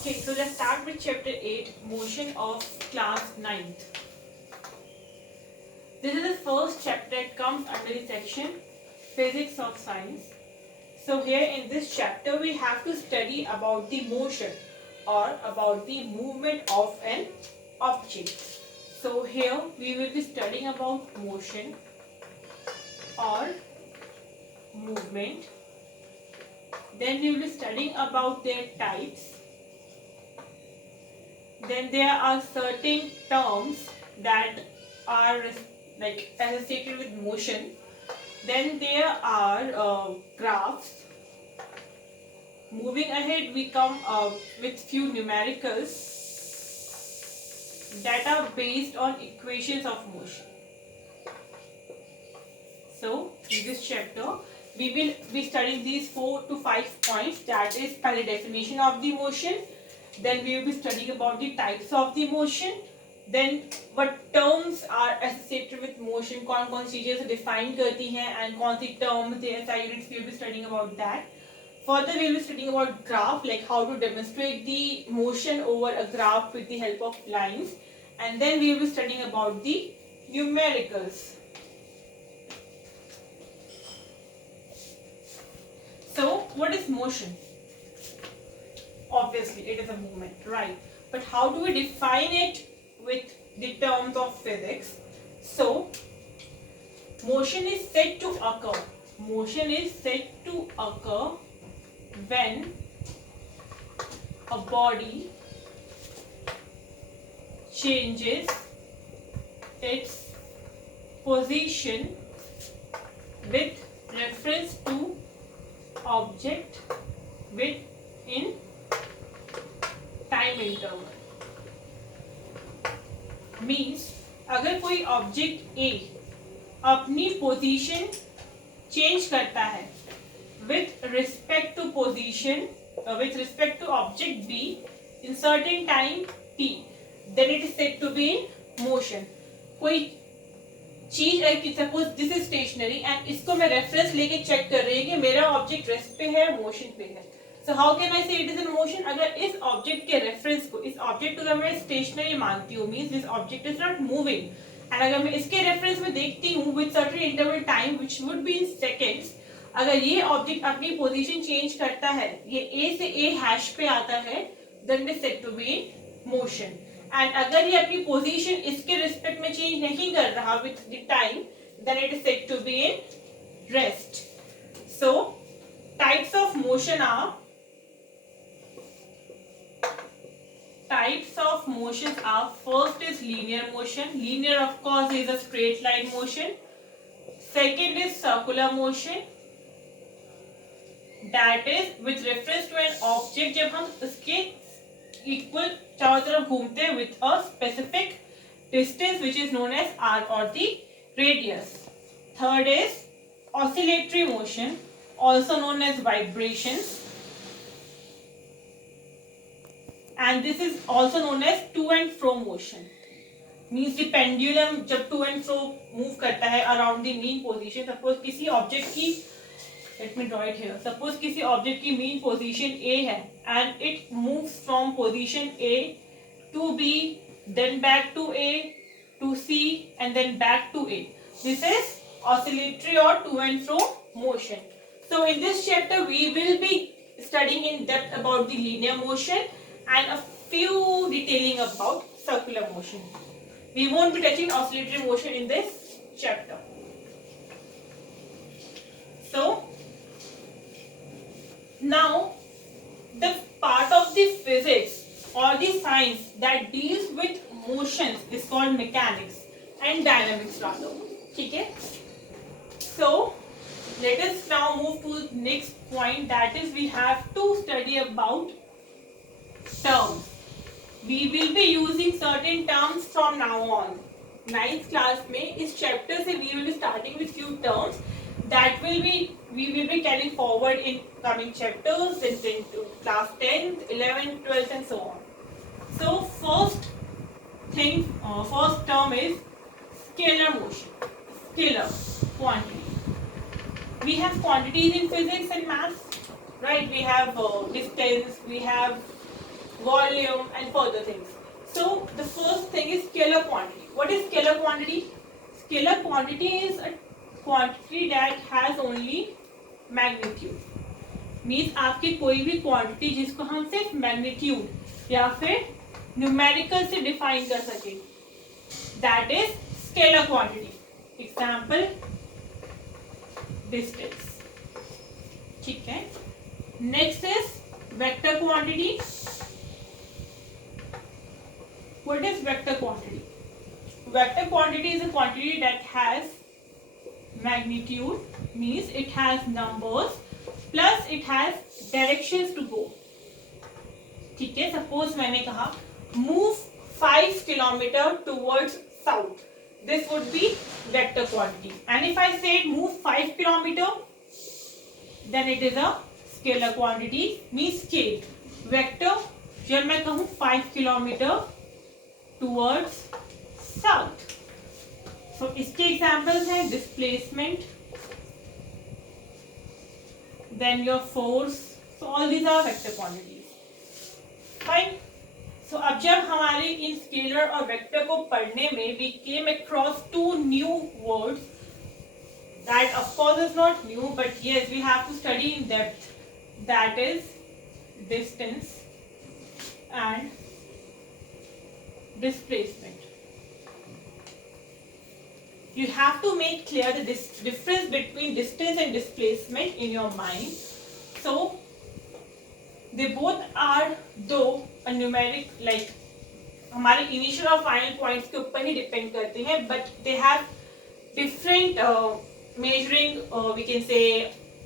Okay, so let's start with chapter 8, motion of class 9th. This is the first chapter that comes under the section physics of science. So here in this chapter we have to study about the motion or about the movement of an object. So here we will be studying about motion or movement. Then we will be studying about their types. Then there are certain terms that are like associated with motion. Then there are graphs. Moving ahead, we come with few numericals that are based on equations of motion. So in this chapter, we will be studying these 4 to 5 points. That is the definition of the motion. Then we will be studying about the types of the motion. Then what terms are associated with motion, कौन सी चीजें define करती हैं and कौन सी terms the SI units we will be studying about that. Further we will be studying about graph, like how to demonstrate the motion over a graph with the help of lines. And then we will be studying about the numericals. So what is motion? Obviously it is a movement, right? But how do we define it with the terms of physics? So motion is said to occur. Motion is said to occur when a body changes its position with reference to object within time interval. Means अगर कोई object A अपनी position change करता है with respect to position with respect to object B in certain time T, then it is said to be in motion. कोई चीज suppose this is stationary and इसको मैं reference लेके check कर रही हूँ कि मेरा ऑब्जेक्ट रेस्ट पे है, मोशन पे है. So how can I say it is in motion? अगर इस ऑब्जेक्ट के रेफरेंस को, इस ऑब्जेक्ट को अगर मैं स्टेशनरी मानती हूँ, means this object is not moving, and अगर मैं इसके रेफरेंस में देखती हूँ with certain interval time which would be in seconds, अगर ये ऑब्जेक्ट अपनी पोजीशन चेंज करता है, ये ए से ए हैश पे आता है, then it is said to be in motion. And अगर ये अपनी पोजीशन इसके रिस्पेक्ट में चेंज नहीं कर रहा with the time, then it is said to be in rest. So types of motion are, types of motions are, first is linear motion. Linear of course is a straight line motion. Second is circular motion, that is with reference to an object जब हम उसके equal चारों तरफ घूमते हैं with a specific distance which is known as r or the radius. Third is oscillatory motion, also known as vibrations, and this is also known as to and fro motion. Means the pendulum जब to and fro move करता है around the mean position. Suppose किसी object की, let me draw it here. Suppose किसी object की mean position A है and it moves from position A to B, then back to A, to C, and then back to A. This is oscillatory or to and fro motion. So in this chapter we will be studying in depth about the linear motion and a few detailing about circular motion. We won't be touching oscillatory motion in this chapter. So now the part of the physics or the science that deals with motions is called mechanics and dynamics rather. Okay? So let us now move to the next point, that is we have to study about terms. We will be using certain terms from now on. 9th class में इस chapter से we will be starting with few terms that we will be carrying forward in coming chapters in class 10th, 11th, 12th and so on. So first term is scalar motion. Scalar quantity. We have quantities in physics and maths, right? We have distance, we have volume, and further things. So the first thing is scalar quantity. What is scalar quantity? Scalar quantity is a quantity that has only magnitude. Means आपकी कोई भी quantity जिसको हम सिर्फ magnitude या फिर numerical से define कर सके, that is scalar quantity. Example distance. ठीक है. Next is vector quantity. What is vector quantity? Vector quantity is a quantity that has magnitude, means it has numbers plus it has directions to go. ठीक है. Suppose मैंने कहा move 5 kilometre towards south, this would be vector quantity. And if I say move 5 kilometer, then it is a scalar quantity, means scale. Vector जब मैं कहूँ 5 kilometre towards south. तो इसके examples हैं displacement, then your force. So all these are vector quantities. Fine. So अब जब हमारे इन scalar और वेक्टर को पढ़ने में we came across two new words that of course is not new but yes we have to study in depth, that is distance and displacement. You have to make clear the difference between distance and displacement in your mind. So they both are though a numeric, like हमारे initial और final points के ऊपर ही depend करते हैं, but they have different measuring, we can say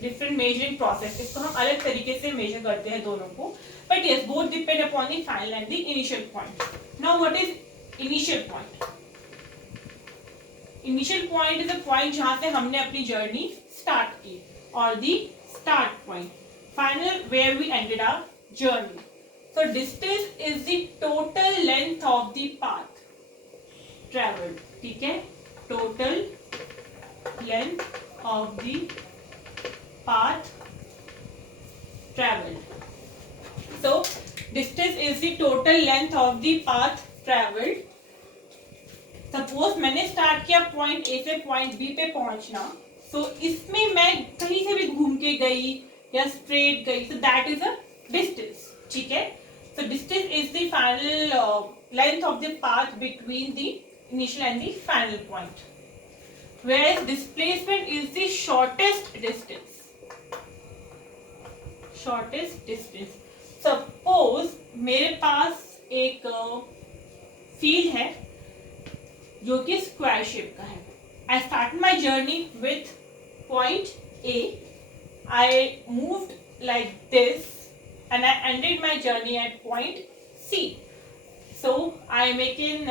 different measuring process. इसको हम अलग तरीके से measure करते हैं दोनों को, but yes both depend upon the final and the initial point. Now what is initial point? Initial point is a point जहाँ से हमने अपनी journey start की, or the start point. Final where we ended our journey. So distance is the total length of the path traveled. ठीक है. Total length of the path traveled. So distance is the total length of the path traveled. Suppose मैंने start किया point A से point B पे पहुंचना, सो इसमें मैं कहीं से भी घूम के गई या स्ट्रेट गई, so that is a distance. ठीक है. So distance is the final length of the path between the initial and the final point, whereas displacement is the shortest distance. Shortest distance. Suppose मेरे पास एक field है जो कि square shape का है. I started my journey with point A. I moved like this and I ended my journey at point C. So I making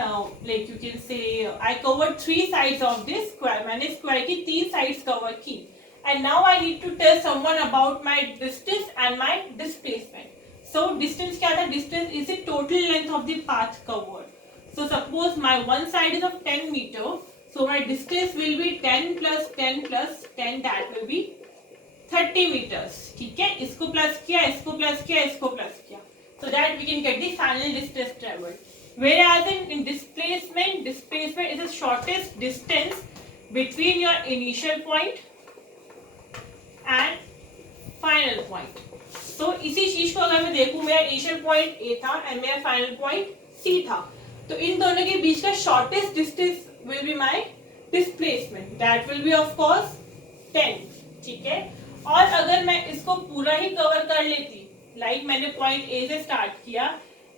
like you can say I covered 3 sides of this square. मैंने square की 3 sides cover की. And now I need to tell someone about my distance and my displacement. So distance क्या था? Distance is the total length of the path covered. So suppose my one side is of 10 meter, so my distance will be 10 plus 10 plus 10, that will be 30 meters. ठीक है. इसको plus किया, इसको plus किया, इसको plus किया, so that we can get the final distance traveled. Whereas in displacement is the shortest distance between your initial point and final point. So इसी चीज को अगर मैं देखूं, मेरा initial point A था and मेरा final point C था, तो इन दोनों के बीच का shortest distance will be my displacement, that will B of course 10. ठीक है. और अगर मैं इसको पूरा ही कवर कर लेती, लाइक मैंने पॉइंट ए से स्टार्ट किया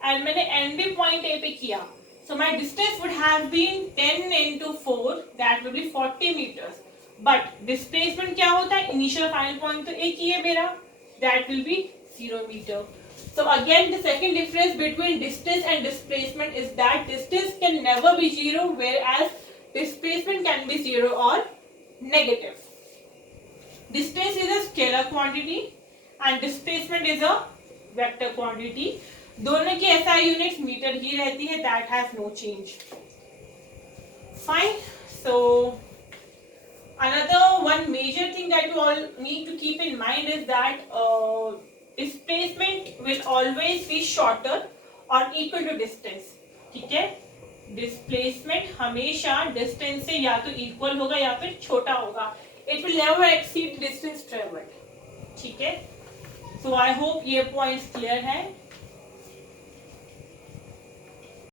एंड मैंने एंड भी पॉइंट ए पे किया, so my distance would have been 10 into 4, that will be 40 meters. But displacement क्या होता है? इनिशियल फाइनल पॉइंट तो एक ही है मेरा, that will B 0 meter. So again the second difference between distance and displacement is that distance can never be 0, whereas displacement can be 0 or negative. Distance is a scalar quantity and displacement is a vector quantity. दोनों की SI units metre ही रहती है, that has no change. Fine. So another one major thing that you all need to keep in mind is that displacement will always be shorter और equal to distance, ठीक है। Displacement हमेशा distance से या तो equal होगा या फिर छोटा होगा, it will never exceed distance travelled, ठीक है। सो आई होप ये पॉइंट्स क्लियर है।